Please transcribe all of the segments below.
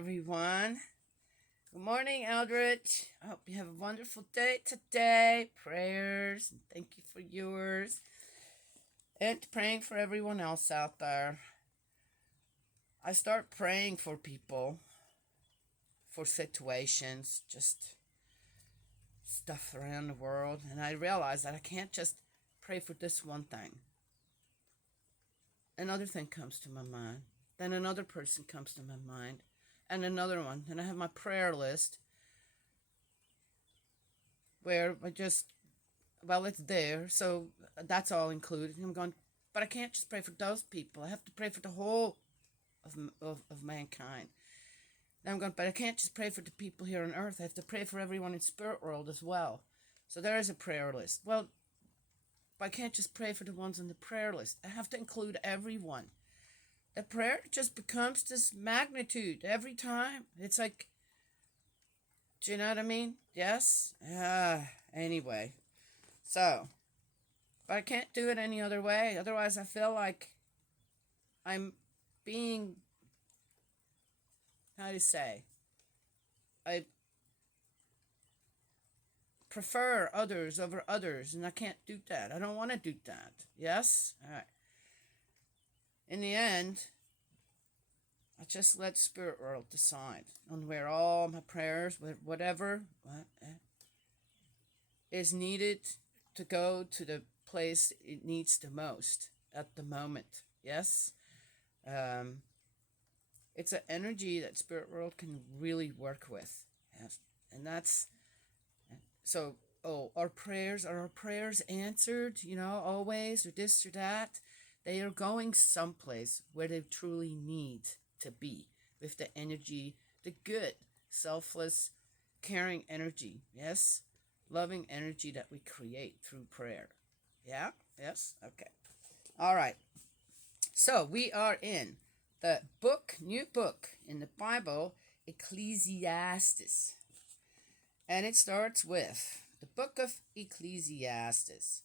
everyone. Good morning, Eldritch. I hope you have a wonderful day today. Prayers, and thank you for yours. And praying for everyone else out there. I start praying for people, for situations, just stuff around the world, and I realize that I can't just pray for this one thing. Another thing comes to my mind. Then another person comes to my mind. And another one. And I have my prayer list where it's there. So that's all included. And I'm going, but I can't just pray for those people. I have to pray for the whole of mankind. And I'm going, but I can't just pray for the people here on earth. I have to pray for everyone in spirit world as well. So there is a prayer list. Well, but I can't just pray for the ones on the prayer list. I have to include everyone. The prayer just becomes this magnitude every time. It's like, do you know what I mean? Yes? Anyway. So, but I can't do it any other way. Otherwise, I feel like I'm being, how to say, I prefer others over others, and I can't do that. I don't want to do that. Yes? All right. In the end, I just let Spirit World decide on where all my prayers, whatever is needed to go to the place it needs the most at the moment. Yes? It's an energy that Spirit World can really work with. Yes? And that's... So, are our prayers answered, always, or this or that? They are going someplace where they truly need to be, with the energy, the good, selfless, caring energy, yes? Loving energy that we create through prayer. Yeah? Yes? Okay. All right. So, we are in the new book in the Bible, Ecclesiastes. And it starts with the book of Ecclesiastes.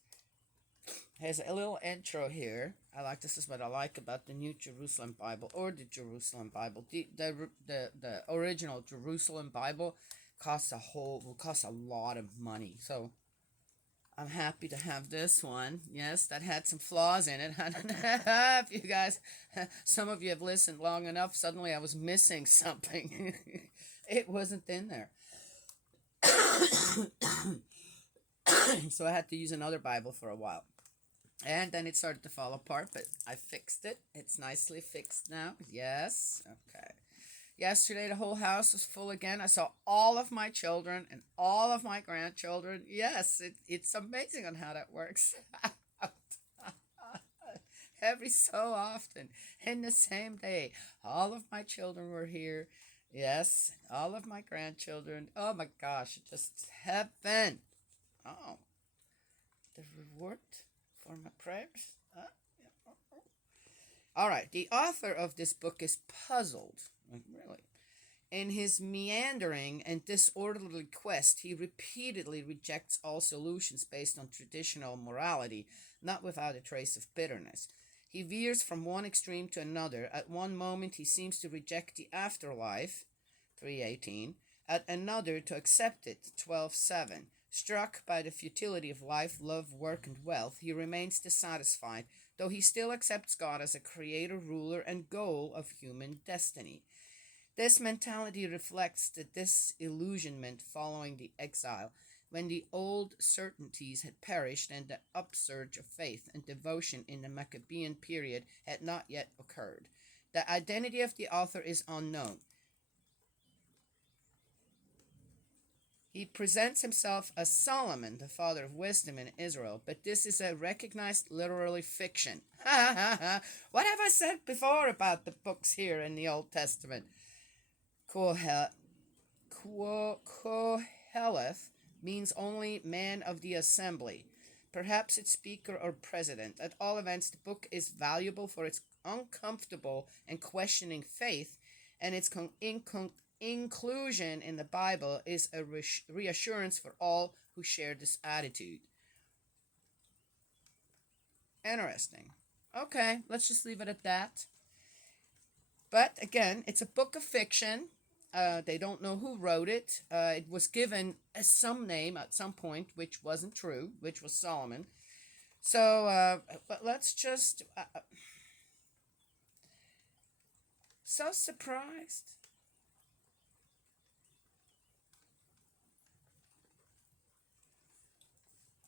There's a little intro here. This is what I like about the New Jerusalem Bible, or the Jerusalem Bible. The original Jerusalem Bible will cost a lot of money. So I'm happy to have this one. Yes, that had some flaws in it. If you guys, some of you have listened long enough, suddenly I was missing something. It wasn't in there. So I had to use another Bible for a while. And then it started to fall apart, but I fixed it. It's nicely fixed now. Yes. Okay. Yesterday, the whole house was full again. I saw all of my children and all of my grandchildren. Yes, it's amazing on how that works. Every so often, in the same day, all of my children were here. Yes, all of my grandchildren. Oh my gosh, just heaven. Oh, the reward for my prayers. All right, the author of this book is puzzled, really. In his meandering and disorderly quest, he repeatedly rejects all solutions based on traditional morality, not without a trace of bitterness. He veers from one extreme to another. At one moment, he seems to reject the afterlife, 3:18. At another, to accept it, 12:7. Struck by the futility of life, love, work, and wealth, he remains dissatisfied, though he still accepts God as a creator, ruler, and goal of human destiny. This mentality reflects the disillusionment following the exile, when the old certainties had perished and the upsurge of faith and devotion in the Maccabean period had not yet occurred. The identity of the author is unknown. He presents himself as Solomon, the father of wisdom in Israel, but this is a recognized literary fiction. What have I said before about the books here in the Old Testament? Qoheleth means only man of the assembly, perhaps its speaker or president. At all events, the book is valuable for its uncomfortable and questioning faith, and its inclusion in the Bible is a reassurance for all who share this attitude. Interesting. Okay, let's just leave it at that. But again, it's a book of fiction. They don't know who wrote it. It was given as some name at some point, which wasn't true, which was Solomon. So, but let's just. So surprised.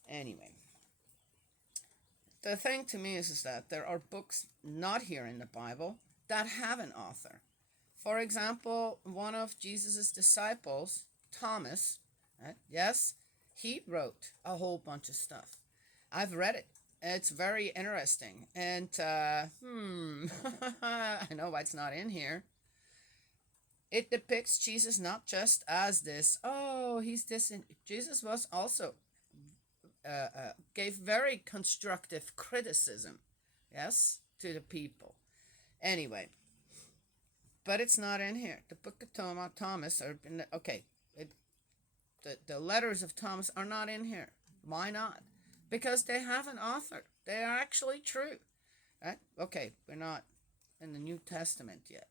Anyway, the thing to me is that there are books not here in the Bible that have an author. For example, one of Jesus' disciples, Thomas, right? Yes, he wrote a whole bunch of stuff. I've read it. It's very interesting. And, I know why it's not in here. It depicts Jesus not just as this, oh, he's this. Jesus was also, gave very constructive criticism, yes, to the people. Anyway, but it's not in here. The book of Thomas, are in the, okay, the letters of Thomas are not in here. Why not? Because they have an author. They are actually true. Right? Okay, we're not in the New Testament yet.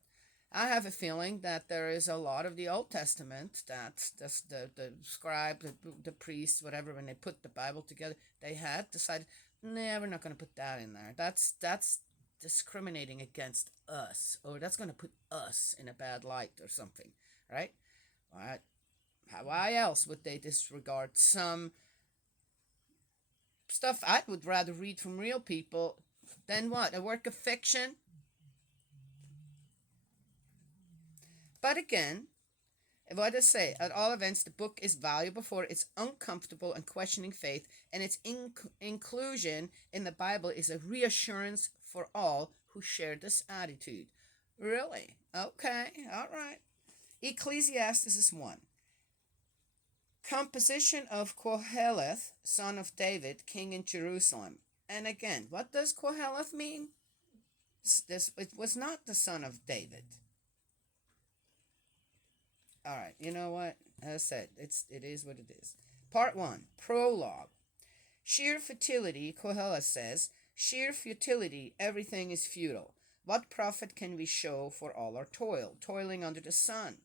I have a feeling that there is a lot of the Old Testament that the scribe, the priest, whatever, when they put the Bible together, they had decided, nah, we're not going to put that in there. That's discriminating against us, or that's going to put us in a bad light or something, right? Why else would they disregard some stuff I would rather read from real people than what? A work of fiction? But again, what I say, at all events, the book is valuable for its uncomfortable and questioning faith, and its inclusion in the Bible is a reassurance for all who share this attitude. Really? Okay, all right. Ecclesiastes is 1. Composition of Qoheleth, son of David, king in Jerusalem. And again, what does Qoheleth mean? It was not the son of David. All right, you know what? As I said, it is what it is. Part 1, prologue. Sheer futility, Qoheleth says. Sheer futility, everything is futile. What profit can we show for all our toil, toiling under the sun?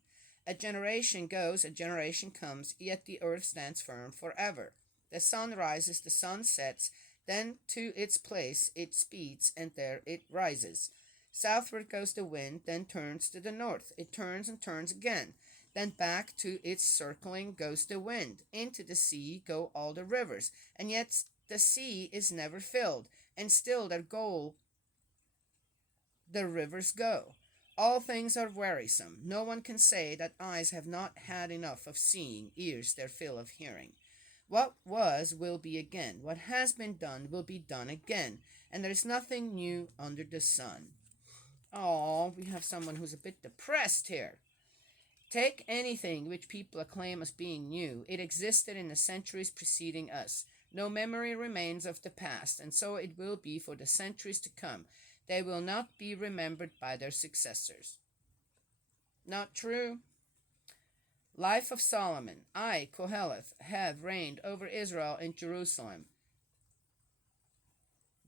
A generation goes, a generation comes, yet the earth stands firm forever. The sun rises, the sun sets, then to its place it speeds, and there it rises. Southward goes the wind, then turns to the north. It turns and turns again. Then back to its circling goes the wind. Into the sea go all the rivers, and yet the sea is never filled, and still their goal the rivers go. All things are wearisome. No one can say that eyes have not had enough of seeing, ears their fill of hearing. What was will be again. What has been done will be done again, and there is nothing new under the sun. Oh, we have someone who's a bit depressed here. Take anything which people acclaim as being new. It existed in the centuries preceding us. No memory remains of the past, and so it will be for the centuries to come. They will not be remembered by their successors. Not true. Life of Solomon. I, Qoheleth, have reigned over Israel in Jerusalem.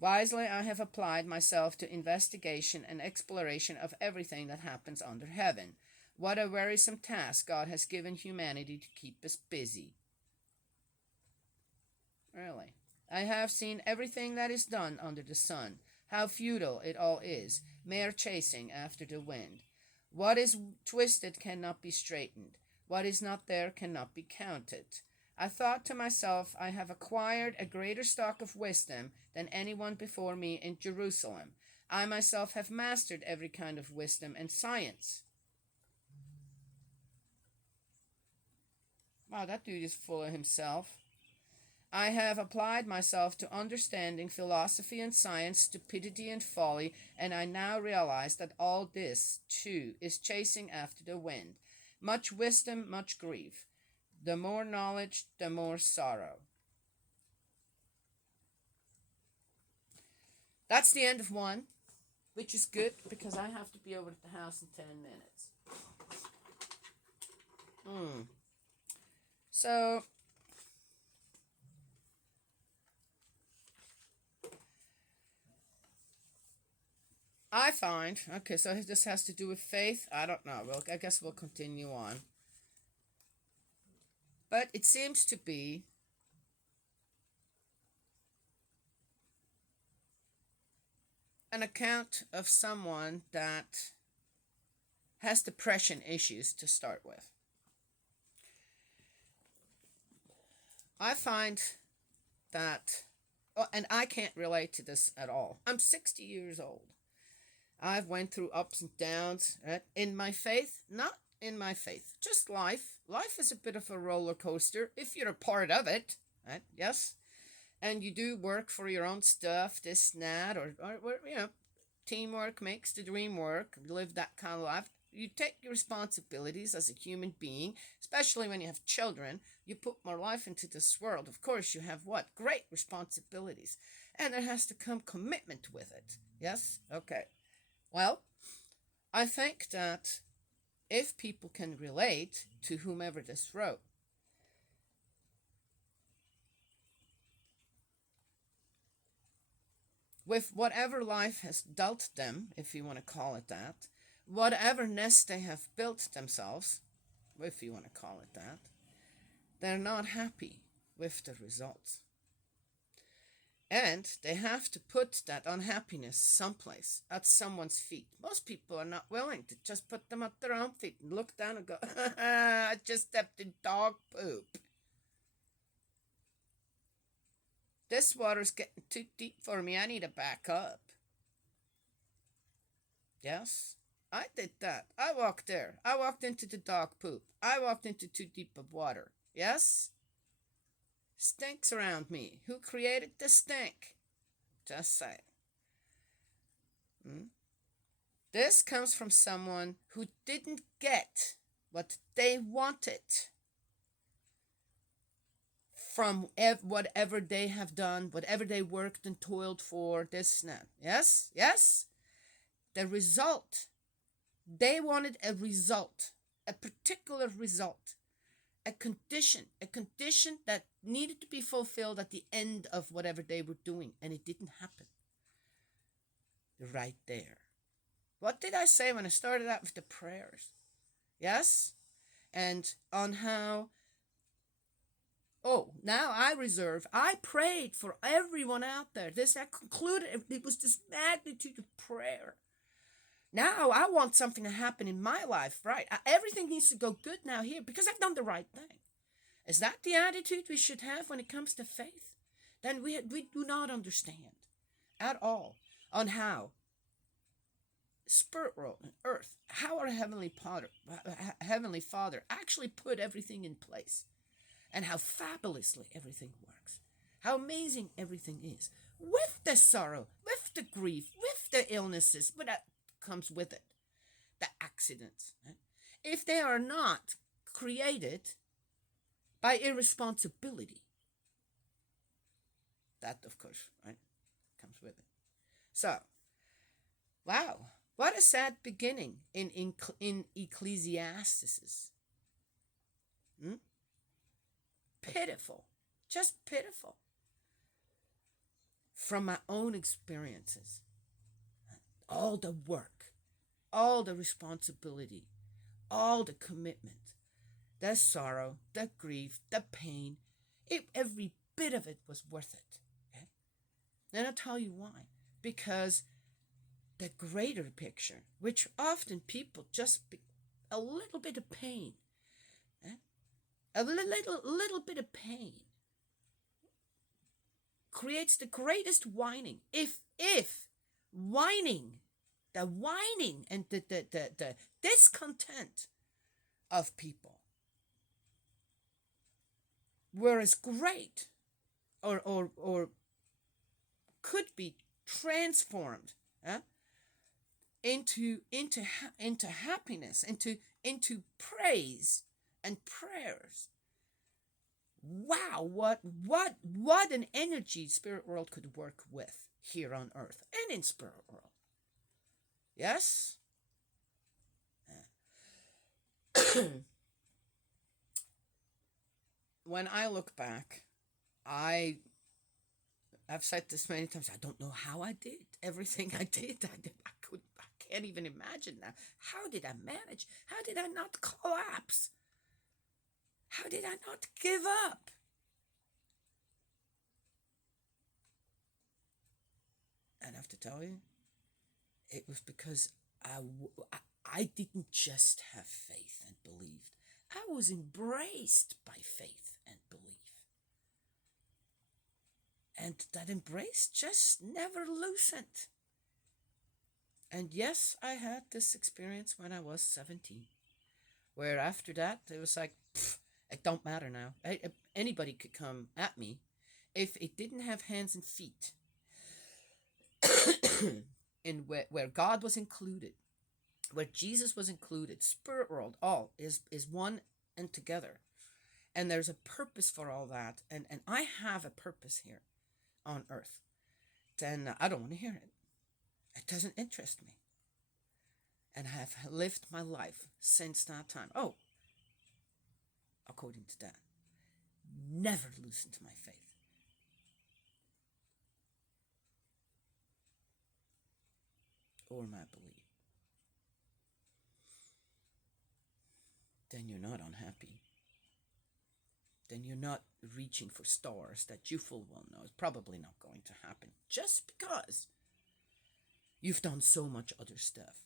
Wisely I have applied myself to investigation and exploration of everything that happens under heaven. What a wearisome task God has given humanity to keep us busy. Really. I have seen everything that is done under the sun. How futile it all is, mere chasing after the wind. What is twisted cannot be straightened. What is not there cannot be counted. I thought to myself, I have acquired a greater stock of wisdom than anyone before me in Jerusalem. I myself have mastered every kind of wisdom and science. Wow, that dude is full of himself. I have applied myself to understanding philosophy and science, stupidity and folly, and I now realize that all this, too, is chasing after the wind. Much wisdom, much grief. The more knowledge, the more sorrow. That's the end of 1, which is good because I have to be over at the house in 10 minutes. So, I find, okay, so this has to do with faith. I don't know. Well, I guess we'll continue on. But it seems to be an account of someone that has depression issues to start with. I find that, oh, and I can't relate to this at all. I'm 60 years old. I've went through ups and downs, right? In my faith, not in my faith, just life. Life is a bit of a roller coaster if you're a part of it, right? Yes. And you do work for your own stuff, this and that, or teamwork makes the dream work. Live that kind of life. You take your responsibilities as a human being, especially when you have children. You put more life into this world. Of course, you have what? Great responsibilities. And there has to come commitment with it. Yes? Okay. Well, I think that if people can relate to whomever this wrote, with whatever life has dealt them, if you want to call it that, whatever nest they have built themselves, if you want to call it that, they're not happy with the results. And they have to put that unhappiness someplace, at someone's feet. Most people are not willing to just put them at their own feet and look down and go, I just stepped in dog poop. This water's getting too deep for me. I need to back up. Yes, I did that. I walked there. I walked into the dog poop. I walked into too deep of water. Yes? Stinks around me. Who created the stink? Just saying. This comes from someone who didn't get what they wanted from whatever they have done, whatever they worked and toiled for, this and that. Yes? Yes? The result. They wanted a result, a particular result, a condition that needed to be fulfilled at the end of whatever they were doing, and it didn't happen. Right there. What did I say when I started out with the prayers? Yes? And on how, now I prayed for everyone out there. I concluded, it was this magnitude of prayer. Now I want something to happen in my life, right? Everything needs to go good now here because I've done the right thing. Is that the attitude we should have when it comes to faith? Then we do not understand at all on how spirit world and earth, how our Heavenly Father actually put everything in place, and how fabulously everything works, how amazing everything is, with the sorrow, with the grief, with the illnesses, but that comes with it, the accidents. Right? If they are not created by irresponsibility, that of course, right, comes with it. So, wow, what a sad beginning in Ecclesiastes. Pitiful, just pitiful. From my own experiences, all the work, all the responsibility, all the commitment, the sorrow, the grief, the pain, every bit of it was worth it. Okay? And I'll tell you why. Because the greater picture, which often people just a little bit of pain, a little bit of pain creates the greatest whining. If whining, the whining and the discontent of people were as great or could be transformed into happiness, into praise and prayers. Wow, what an energy spirit world could work with here on earth and in spirit world. Yes? When I look back, I've said this many times, I don't know how I did everything I did. I can't even imagine now. How did I manage? How did I not collapse? How did I not give up? And I have to tell you, it was because I didn't just have faith and believed. I was embraced by faith and belief. And that embrace just never loosened. And yes, I had this experience when I was 17, where after that, it was like, it don't matter now. Anybody could come at me if it didn't have hands and feet. In where God was included, where Jesus was included, spirit world, all is one and together. And there's a purpose for all that. And I have a purpose here on earth. Then I don't want to hear it. It doesn't interest me. And I have lived my life since that time. Oh, according to that, never loosened my faith. Or my belief. Then you're not unhappy. Then you're not reaching for stars that you full well know is probably not going to happen just because you've done so much other stuff.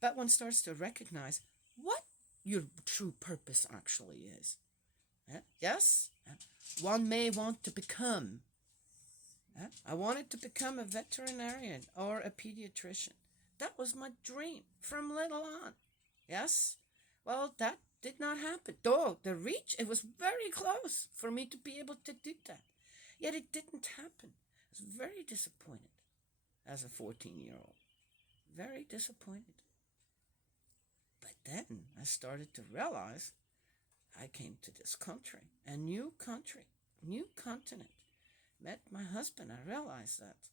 But one starts to recognize what your true purpose actually is. Yes, one may want to become. I wanted to become a veterinarian or a pediatrician. That was my dream from little on. Yes, well, that did not happen. Though the reach, it was very close for me to be able to do that. Yet it didn't happen. I was very disappointed as a 14-year-old. Very disappointed. But then I started to realize I came to this country, a new country, new continent. Met my husband, I realized that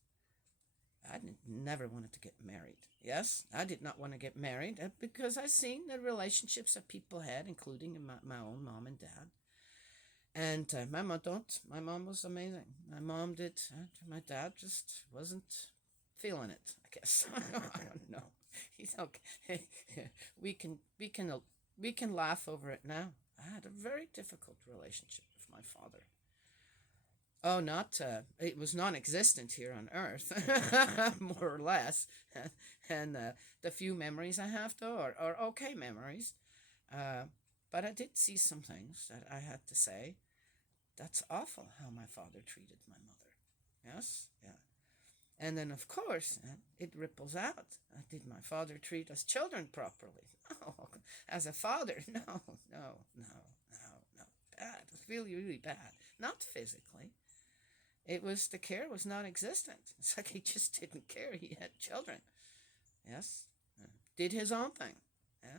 I never wanted to get married. Yes, I did not want to get married because I seen the relationships that people had, including my own mom and dad. And my mom don't. My mom was amazing. My mom did. My dad just wasn't feeling it, I guess. I don't know. He's okay. We can laugh over it now. I had a very difficult relationship with my father. Oh, it was non-existent here on Earth, more or less. And the few memories I have, though, are okay memories. But I did see some things that I had to say. That's awful how my father treated my mother. Yes? Yeah. And then, of course, it ripples out. Did my father treat us children properly? No. As a father, no. Bad. It was really, really bad. Not physically. The care was non-existent. It's like he just didn't care. He had children. Yes. Did his own thing. Yeah.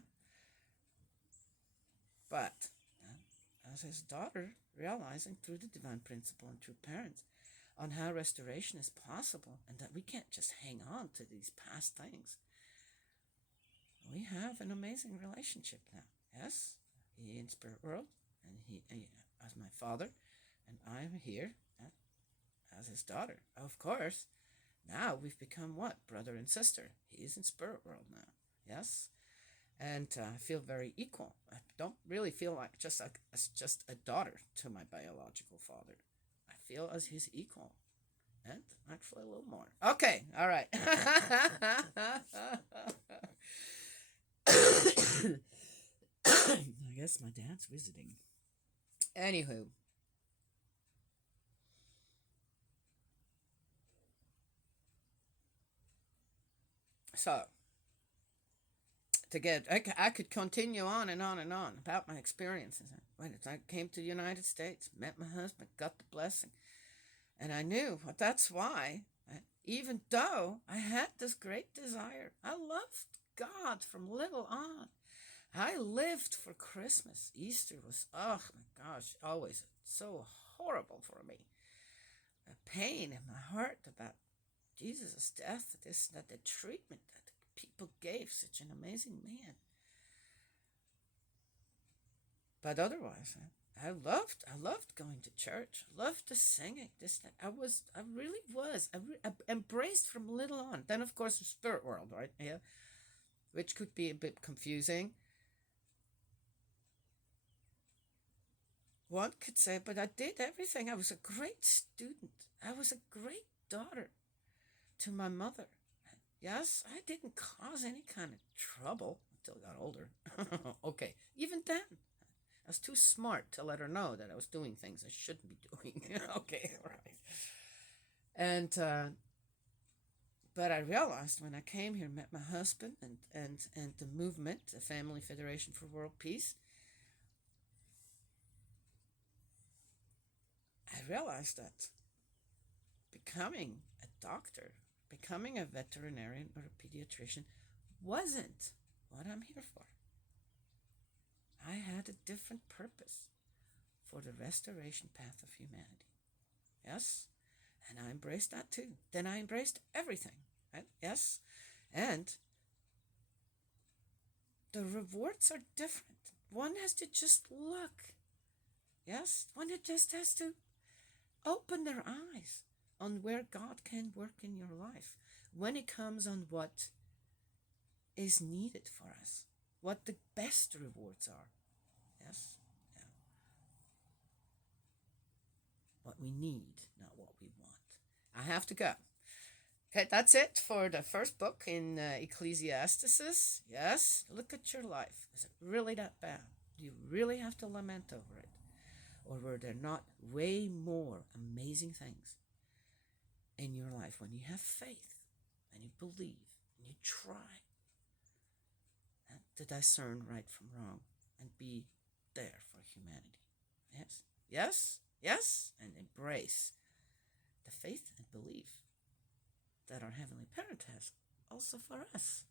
But as his daughter, realizing through the divine principle and through parents on how restoration is possible and that we can't just hang on to these past things. We have an amazing relationship now. Yes. He in spirit world and he as my father and I'm here as his daughter. Of course, now we've become what? Brother and sister. He is in spirit world now. Yes? And I feel very equal. I don't really feel like just a daughter to my biological father. I feel as his equal. And actually a little more. Okay, all right. I guess my dad's visiting. Anywho. So, I could continue on and on and on about my experiences. When I came to the United States, met my husband, got the blessing, and I knew that's why, even though I had this great desire, I loved God from little on. I lived for Christmas. Easter was, oh my gosh, always so horrible for me. A pain in my heart about Jesus' death, that the treatment that people gave such an amazing man. But otherwise, I loved going to church. I loved the singing. I really was. I embraced from little on. Then, of course, the spirit world, right? Yeah, which could be a bit confusing. One could say, but I did everything. I was a great student. I was a great daughter to my mother. Yes, I didn't cause any kind of trouble until I got older. Okay, even then, I was too smart to let her know that I was doing things I shouldn't be doing. Okay, right. And but I realized when I came here, met my husband, and the movement, the Family Federation for World Peace, I realized that becoming a doctor, becoming a veterinarian or a pediatrician wasn't what I'm here for. I had a different purpose for the restoration path of humanity. Yes? And I embraced that too. Then I embraced everything. Right? Yes? And the rewards are different. One has to just look. Yes? One just has to open their eyes on where God can work in your life when it comes on what is needed for us, what the best rewards are. Yes? Yeah. What we need, not what we want. I have to go. Okay, that's it for the first book in Ecclesiastes. Yes, look at your life. Is it really that bad? Do you really have to lament over it? Or were there not way more amazing things in your life when you have faith and you believe and you try to discern right from wrong and be there for humanity? Yes, yes, yes, and embrace the faith and belief that our Heavenly Parent has also for us.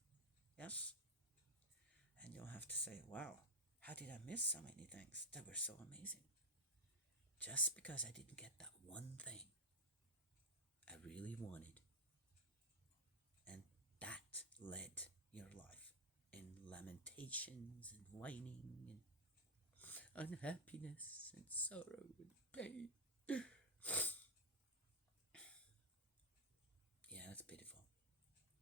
Yes? And you'll have to say, wow, how did I miss so many things that were so amazing? Just because I didn't get that one thing I really wanted. And that led your life in lamentations and whining and unhappiness and sorrow and pain. Yeah, that's pitiful.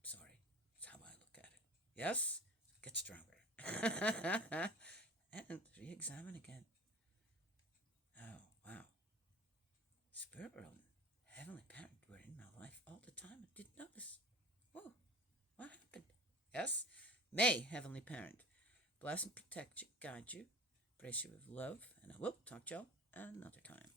Sorry. That's how I look at it. Yes? Get stronger. And re-examine again. Oh, wow. Spirit world and Heavenly Parent were in my life all the time. I didn't notice. Whoa, what happened? Yes? May Heavenly Parent bless and protect you, guide you, brace you with love, and I will talk to y'all another time.